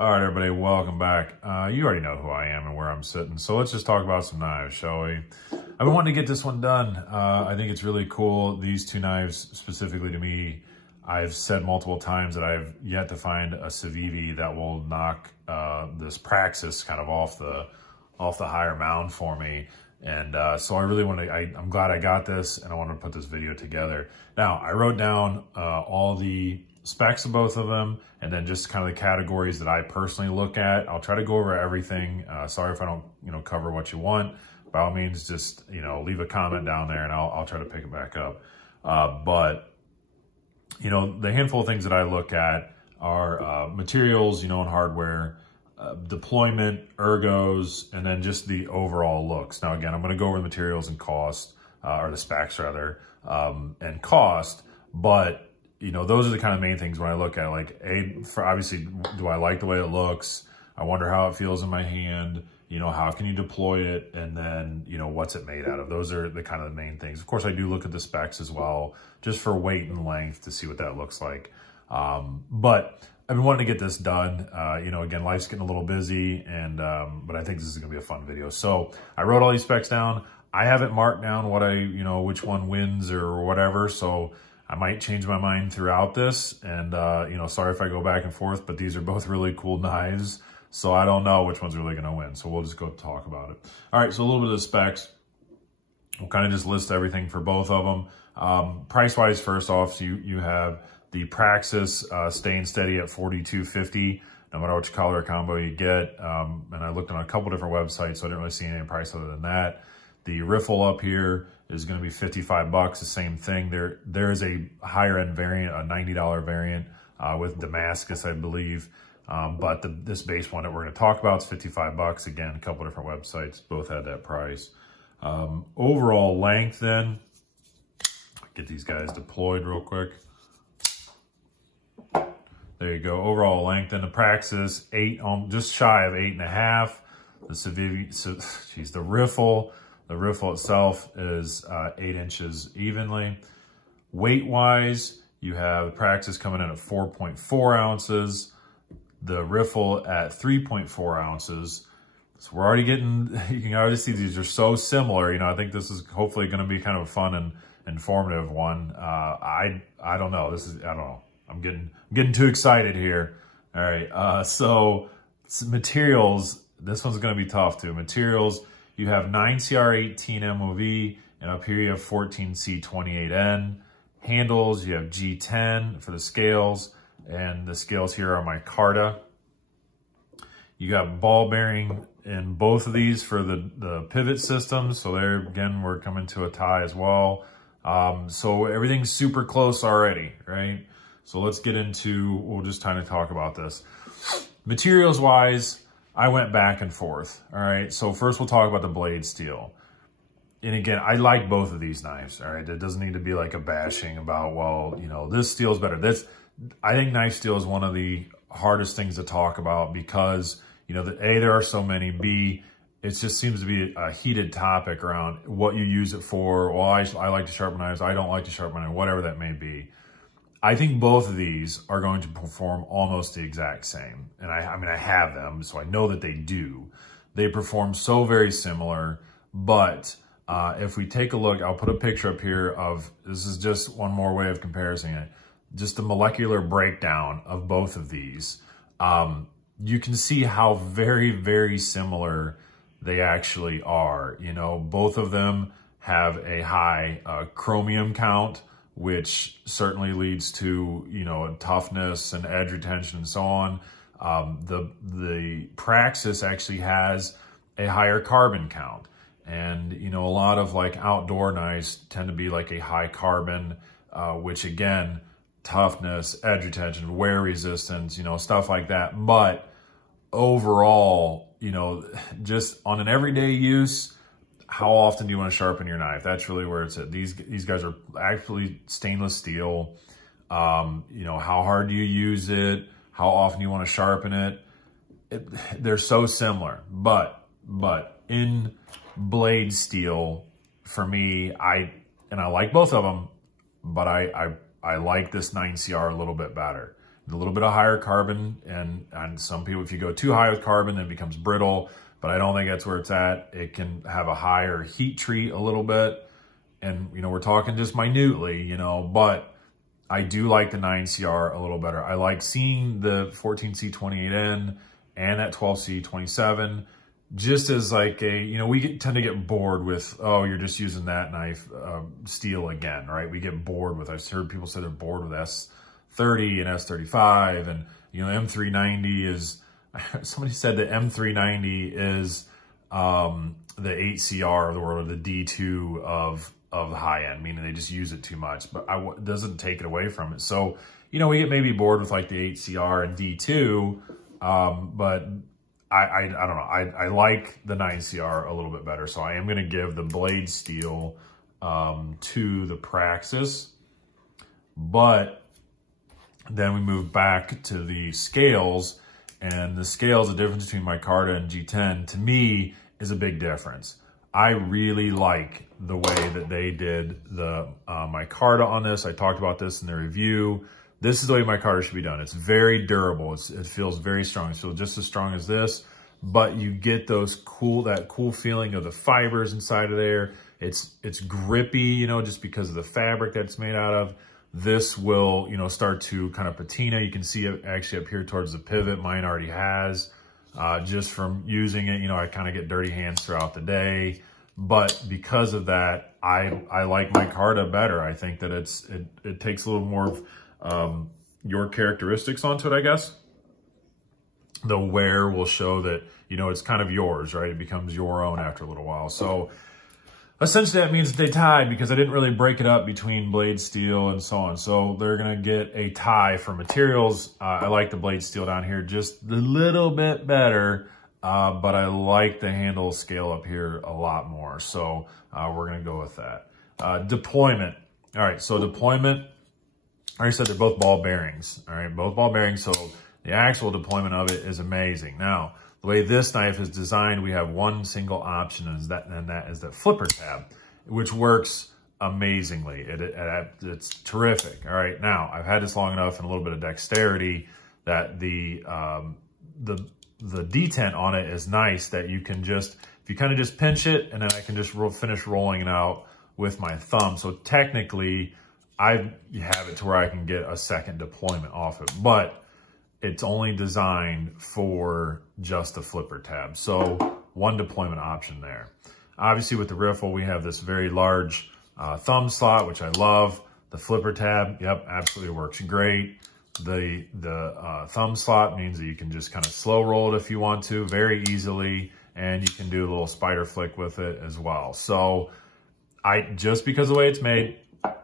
All right, everybody, welcome back. You already know who I am and where I'm sitting, so let's just talk about some knives, shall we? I've been wanting to get this one done. I think it's really cool. These two knives, specifically to me, I've said multiple times that I've yet to find a Civivi that will knock this Praxis kind of off the higher mound for me. And so I really want to, I'm glad I got this, and I want to put this video together. Now, I wrote down all the specs of both of them, and then just kind of the categories that I personally look at. I'll try to go over everything. Sorry if I don't, cover what you want. By all means, just, leave a comment down there and I'll try to pick it back up. But, the handful of things that I look at are materials, and hardware, deployment, ergos, and then just the overall looks. Now, again, I'm going to go over the materials and cost, or the specs rather, and cost, but those are the kind of main things when I look at, like, obviously, do I like the way it looks? I wonder how it feels in my hand. How can you deploy it? And then, what's it made out of? Those are the kind of the main things. Of course, I do look at the specs as well, just for weight and length to see what that looks like. But I've been wanting to get this done. Again, life's getting a little busy, and but I think this is gonna be a fun video. So I wrote all these specs down. I haven't marked down what which one wins or whatever. So I might change my mind throughout this, and sorry if I go back and forth, but these are both really cool knives. So I don't know which one's really gonna win. So we'll just go talk about it. All right, so a little bit of the specs. We'll kind of just list everything for both of them. Price-wise, first off, so you have the Praxis staying steady at $42.50, no matter which color combo you get. And I looked on a couple different websites, so I didn't really see any price other than that. The Riffle up here is going to be $55, the same thing. There is a higher end variant, a $90 variant with Damascus, I believe. But this base one that we're going to talk about is $55. Again, a couple different websites, both had that price. Overall length then, get these guys deployed real quick. There you go. Overall length in the Praxis, just shy of 8.5. The Civivi, the Riffle. The Riffle itself is 8 inches evenly. Weight-wise, you have the Praxis coming in at 4.4 ounces. The Riffle at 3.4 ounces. So we're already getting, you can already see these are so similar. I think this is hopefully going to be kind of a fun and informative one. I don't know. I don't know. I'm getting too excited here. All right. So materials, this one's going to be tough too. Materials, you have 9CR18 MOV, and up here you have 14C28N. Handles, you have G10 for the scales, and the scales here are micarta. You got ball bearing in both of these for the pivot systems. So there, again, we're coming to a tie as well. So everything's super close already, right? So let's get into, we'll just kind of talk about this. Materials-wise, I went back and forth, all right? So first we'll talk about the blade steel. And again, I like both of these knives, all right? It doesn't need to be like a bashing about, well, this steel's better. I think knife steel is one of the hardest things to talk about because, A, there are so many, B, it just seems to be a heated topic around what you use it for. Well, I like to sharpen knives. I don't like to sharpen knives, whatever that may be. I think both of these are going to perform almost the exact same. And I mean, I have them, so I know that they do. They perform so very similar, but if we take a look, I'll put a picture up here of, this is just one more way of comparing it, just the molecular breakdown of both of these. You can see how very, very similar they actually are. Both of them have a high chromium count, which certainly leads to, toughness and edge retention and so on. The Praxis actually has a higher carbon count. And, a lot of like outdoor knives tend to be like a high carbon, which again, toughness, edge retention, wear resistance, stuff like that. But overall, just on an everyday use, how often do you want to sharpen your knife? That's really where it's at. These guys are actually stainless steel. How hard do you use it? How often do you want to sharpen it? They're so similar, but in blade steel, for me, I like both of them, but I like this 9CR a little bit better. a little bit of higher carbon, and some people, if you go too high with carbon, then it becomes brittle, but I don't think that's where it's at. It can have a higher heat treat a little bit, and, you know, we're talking just minutely, you know, but I do like the 9CR a little better. I like seeing the 14C28N and that 12C27 just as like a, you know, we tend to get bored with, oh, you're just using that knife steel again, right? We get bored with, I've heard people say they're bored with S30 and S35, and, you know, M390 is, somebody said that M390 is the 8CR of the world, or the D2 of the high end, meaning they just use it too much, but it doesn't take it away from it. So, you know, we get maybe bored with like the 8CR and D2, but I don't know. I like the 9CR a little bit better. So I am going to give the blade steel to the Praxis. But then we move back to the scales. And the scales, the difference between micarta and G10, to me, is a big difference. I really like the way that they did the micarta on this. I talked about this in the review. This is the way micarta should be done. It's very durable. It feels very strong. It feels just as strong as this, but you get that cool feeling of the fibers inside of there. It's grippy, you know, just because of the fabric that it's made out of. This will, you know, start to kind of patina. You can see it actually up here towards the pivot. Mine already has. Just from using it, you know, I kind of get dirty hands throughout the day. But because of that, I like micarta better. I think that it takes a little more of your characteristics onto it, I guess. The wear will show that, you know, it's kind of yours, right? It becomes your own after a little while. So essentially that means that they tied, because I didn't really break it up between blade steel and so on. So they're going to get a tie for materials. I like the blade steel down here just a little bit better, but I like the handle scale up here a lot more. So we're going to go with that. Deployment. All right, so deployment, I already said they're both ball bearings. All right, both ball bearings. So the actual deployment of it is amazing. Now, the way this knife is designed, we have one single option, and that is that flipper tab, which works amazingly. It's terrific. All right, now I've had this long enough and a little bit of dexterity that the detent on it is nice, that you can just, if you kind of just pinch it, and then I can just finish rolling it out with my thumb. So technically, I have it to where I can get a second deployment off it, but it's only designed for just the flipper tab. So one deployment option there. Obviously with the Riffle, we have this very large thumb slot, which I love. The flipper tab, yep, absolutely works great. The thumb slot means that you can just kind of slow roll it if you want to, very easily, and you can do a little spider flick with it as well. So just because of the way it's made,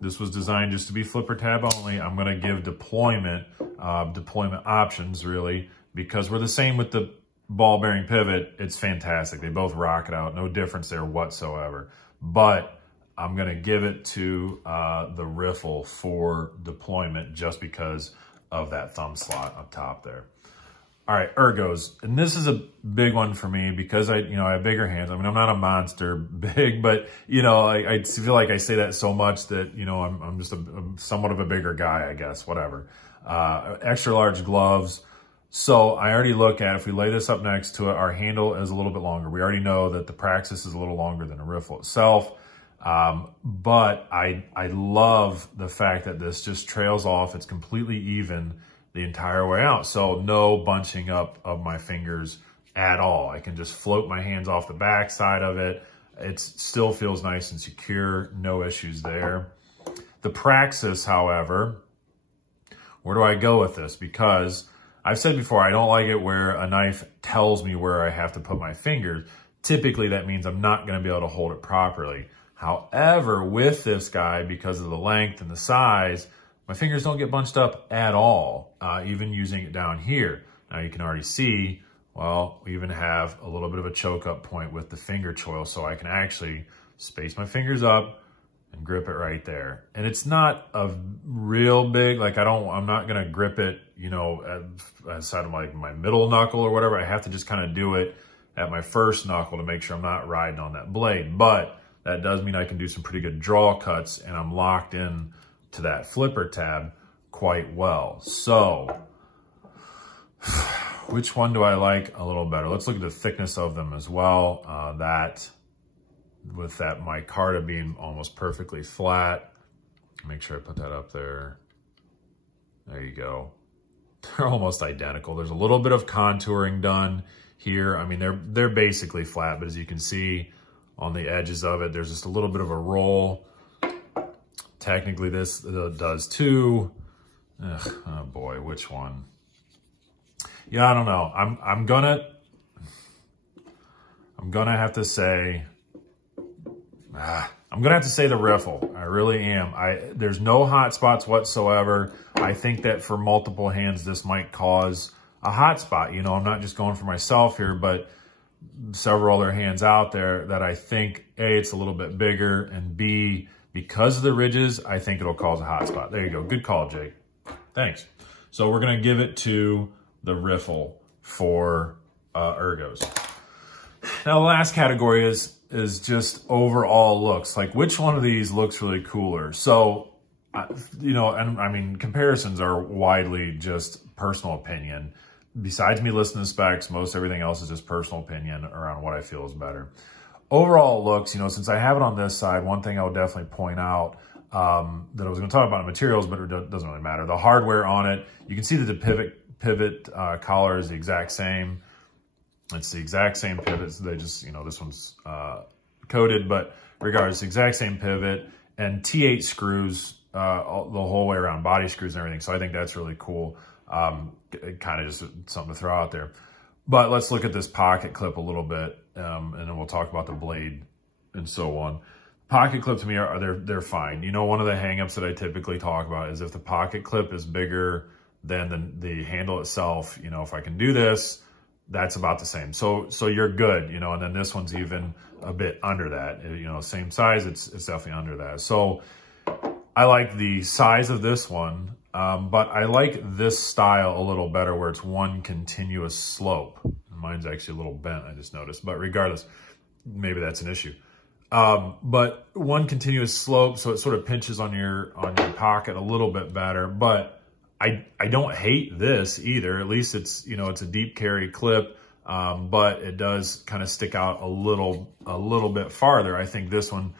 this was designed just to be flipper tab only. I'm going to give deployment options, really, because we're the same with the ball bearing pivot. It's fantastic. They both rock it out. No difference there whatsoever. But I'm going to give it to the Riffle for deployment just because of that thumb slot up top there. All right, ergos. And this is a big one for me because I have bigger hands. I mean, I'm not a monster big, but, you know, I feel like I say that so much that, you know, I'm just somewhat of a bigger guy, I guess, whatever. Extra large gloves. So I already look at, if we lay this up next to it, our handle is a little bit longer. We already know that the Praxis is a little longer than the Riffle itself. But I love the fact that this just trails off. It's completely even the entire way out. So no bunching up of my fingers at all. I can just float my hands off the back side of it. It still feels nice and secure. No issues there. The Praxis, however, where do I go with this? Because I've said before, I don't like it where a knife tells me where I have to put my fingers. Typically, that means I'm not going to be able to hold it properly. However, with this guy, because of the length and the size, my fingers don't get bunched up at all, even using it down here. Now you can already see, well, we even have a little bit of a choke up point with the finger choil, so I can actually space my fingers up and grip it right there. And it's not a real big, like I'm not gonna grip it, you know, at side of like my middle knuckle or whatever. I have to just kind of do it at my first knuckle to make sure I'm not riding on that blade. But that does mean I can do some pretty good draw cuts, and I'm locked in to that flipper tab quite well. So which one do I like a little better? Let's look at the thickness of them as well. That with that micarta being almost perfectly flat. Make sure I put that up there. There you go. They're almost identical. There's a little bit of contouring done here. I mean, they're basically flat, but as you can see on the edges of it, there's just a little bit of a roll. Technically, this does too. Ugh, oh boy, which one? Yeah, I don't know. I'm gonna have to say, I'm gonna have to say the Riffle. I really am. There's no hot spots whatsoever. I think that for multiple hands, this might cause a hot spot. You know, I'm not just going for myself here, but several other hands out there that I think, A, it's a little bit bigger, and B, because of the ridges, I think it'll cause a hot spot. There you go. Good call, Jake. Thanks. So we're gonna give it to the Riffle for ergos. Now the last category is just overall looks. Like, which one of these looks really cooler? So, you know, and I mean, comparisons are widely just personal opinion. Besides me listening to specs, most everything else is just personal opinion around what I feel is better. Overall looks, you know, since I have it on this side, one thing I would definitely point out that I was going to talk about materials, but it doesn't really matter. The hardware on it, you can see that the pivot collar is the exact same. It's the exact same pivot. So they just, you know, this one's coated, but regardless, exact same pivot, and T8 screws the whole way around, body screws and everything. So I think that's really cool. Kind of just something to throw out there. But let's look at this pocket clip a little bit, and then we'll talk about the blade and so on. Pocket clip to me they're fine. You know, one of the hangups that I typically talk about is if the pocket clip is bigger than the handle itself. You know, if I can do this, that's about the same. So you're good, you know, and then this one's even a bit under that. You know, same size, it's definitely under that. So I like the size of this one, but I like this style a little better where it's one continuous slope. Mine's actually a little bent, I just noticed, but regardless, maybe that's an issue. But one continuous slope, so it sort of pinches on your pocket a little bit better, but I don't hate this either. At least it's, you know, it's a deep carry clip, but it does kind of stick out a little bit farther. I think this one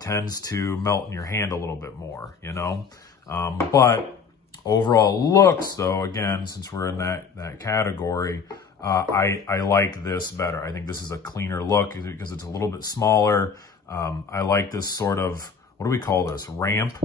tends to melt in your hand a little bit more, you know. But overall looks, though, again, since we're in that category, I like this better. I think this is a cleaner look because it's a little bit smaller. I like this sort of, what do we call this? Ramp.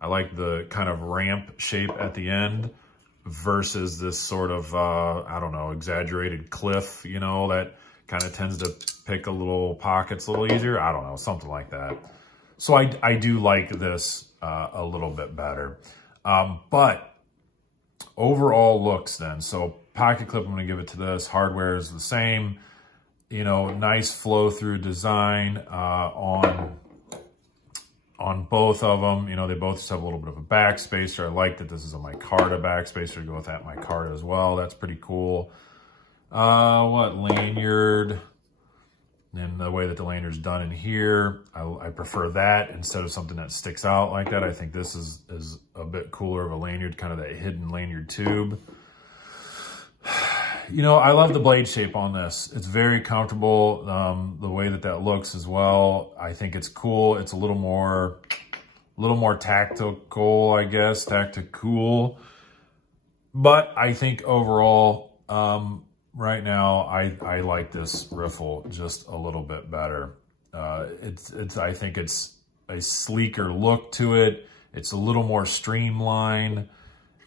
I like the kind of ramp shape at the end versus this sort of, I don't know, exaggerated cliff, you know, that kind of tends to pick a little pockets a little easier. I don't know, something like that. So I do like this a little bit better. But overall looks then. So pocket clip, I'm going to give it to this. Hardware is the same. You know, nice flow through design on both of them. You know, they both just have a little bit of a backspacer. I like that this is a micarta backspacer to go with that micarta as well. That's pretty cool. Lanyard. And the way that the lanyard's done in here, I prefer that instead of something that sticks out like that. I think this is a bit cooler of a lanyard, kind of that hidden lanyard tube. You know, I love the blade shape on this. It's very comfortable, the way that looks as well. I think it's cool. It's a little more tactical, I guess, tactical. But I think overall, right now, I like this Riffle just a little bit better. I think it's a sleeker look to it. It's a little more streamlined.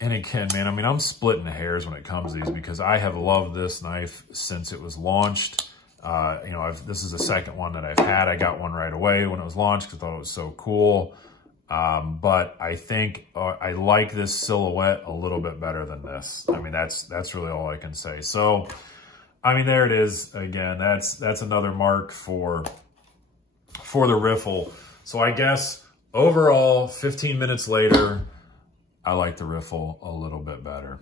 And again, man, I mean, I'm splitting hairs when it comes to these because I have loved this knife since it was launched. You know, this is the second one that I've had. I got one right away when it was launched because I thought it was so cool. But I think I like this silhouette a little bit better than this. I mean, that's really all I can say. So, I mean, there it is. Again, that's another mark for the Riffle. So I guess overall, 15 minutes later, I like the Riffle a little bit better.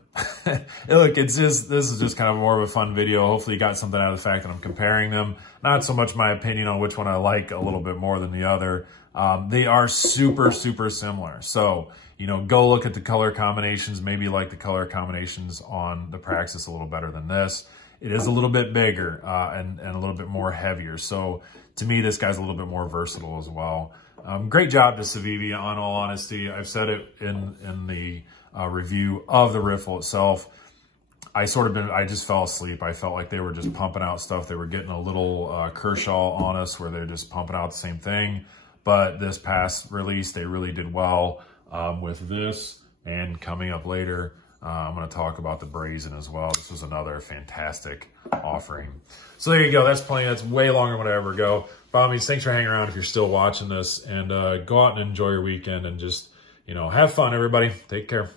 Look, this is just kind of more of a fun video. Hopefully you got something out of the fact that I'm comparing them. Not so much my opinion on which one I like a little bit more than the other. They are super, super similar. So, you know, go look at the color combinations. Maybe you like the color combinations on the Praxis a little better than this. It is a little bit bigger and a little bit more heavier. So to me, this guy's a little bit more versatile as well. Great job to Civivi, on all honesty. I've said it in the review of the Riffle itself. I just fell asleep. I felt like they were just pumping out stuff. They were getting a little Kershaw on us where they're just pumping out the same thing. But this past release, they really did well with this. And coming up later, I'm going to talk about the Brazen as well. This was another fantastic offering. So there you go. That's plenty. That's way longer than I ever go. By all means, thanks for hanging around if you're still watching this. And go out and enjoy your weekend and just, you know, have fun, everybody. Take care.